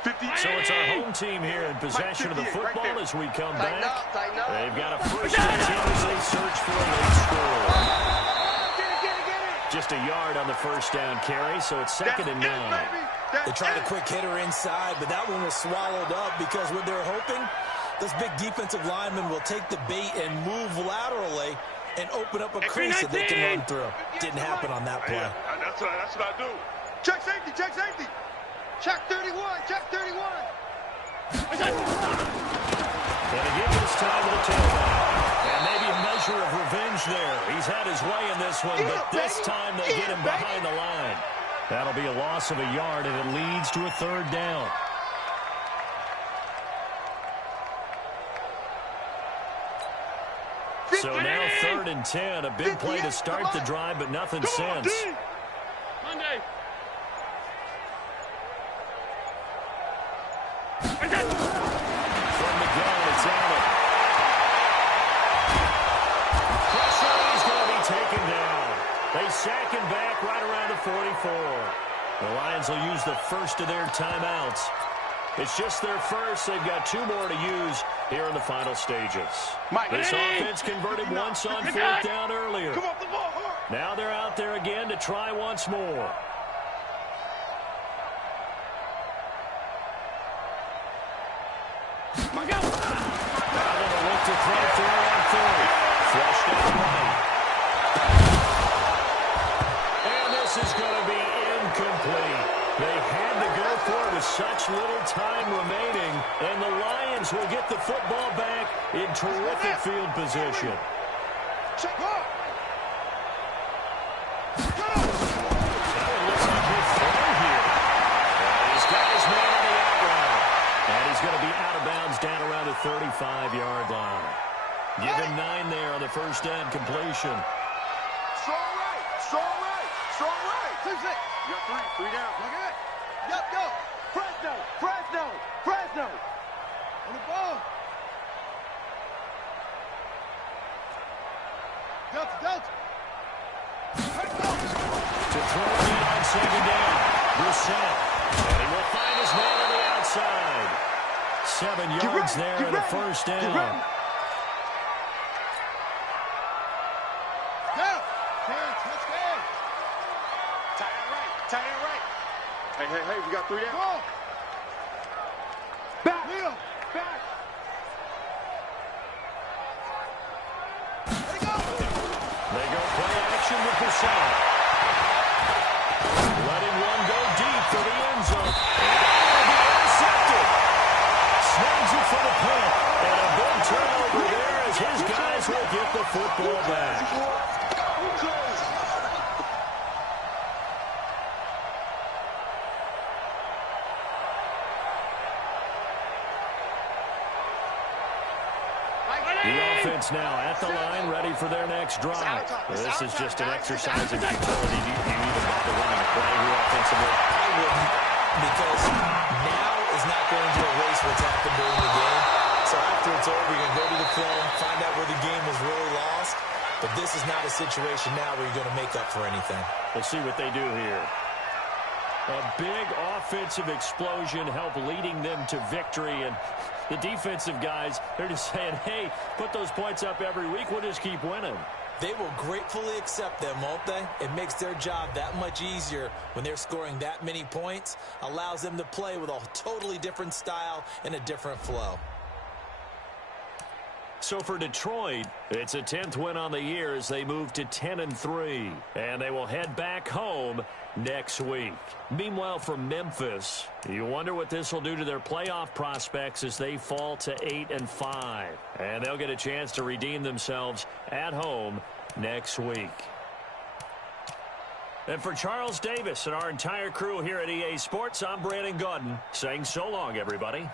So it's our home team here in possession of the football as we come back. They've got a 1st and 10 as they search for a late score. Just a yard on the first down carry, so it's 2nd and 9. They tried a quick hitter inside, but that one was swallowed up because what they're hoping, those big defensive linemen will take the bait and move laterally and open up a crease that they can run through. Didn't happen on that play. Yeah, that's what I do. Check safety. Check 31. And again this time to the tailback. And maybe a measure of revenge there. He's had his way in this one, but this time they get him behind the line. That'll be a loss of a yard, and it leads to a 3rd down. So now 3rd and 10. A big play to start the drive, but nothing since. Monday. From the gun, it's Allen. Pressure, he's going to be taken down. They sack him back right around the 44. The Lions will use the first of their timeouts. It's just their first. They've got 2 more to use here in the final stages. This offense converted once on 4th down earlier. Now they're out there again to try once more. To throw for on 3rd. Flushed out right. And this is going to be incomplete. They had to go for it with such little time remaining, and the Lions will get the football back in terrific field position. That one looks like he'll throw here. And he's You got three down. Look at it. Yup, go. Fresno, Fresno, Fresno. On the ball. Delta, Delta. To throw it in on second down. Brissett. And he will find his man on the outside. 7 yards there and a first down. Down. Chance, let's go. Tight end right. Tight end right. Hey, we got 3 down. Ball. Back. Leo, back. Let it go. They go play action with Brissett. Letting one go deep for the end zone. And he intercepted. Snags it for the punt. And a big turnover there as his guys will get the football back. The offense now at the line, ready for their next drive. This is just an exercise in futility. Do you even bother running a play here offensively? I wouldn't, because now is not going to erase what's happened during the game. So after it's over, you're going to go to the film, find out where the game was really lost. But this is not a situation now where you're going to make up for anything. We'll see what they do here. A big offensive explosion helped leading them to victory. And the defensive guys, they're just saying, hey, put those points up every week. We'll just keep winning. They will gratefully accept them, won't they? It makes their job that much easier when they're scoring that many points. Allows them to play with a totally different style and a different flow. So for Detroit, it's a 10th win on the year as they move to 10-3. And they will head back home next week. Meanwhile, for Memphis, you wonder what this will do to their playoff prospects as they fall to 8-5. And they'll get a chance to redeem themselves at home next week. And for Charles Davis and our entire crew here at EA Sports, I'm Brandon Gaudin saying so long, everybody.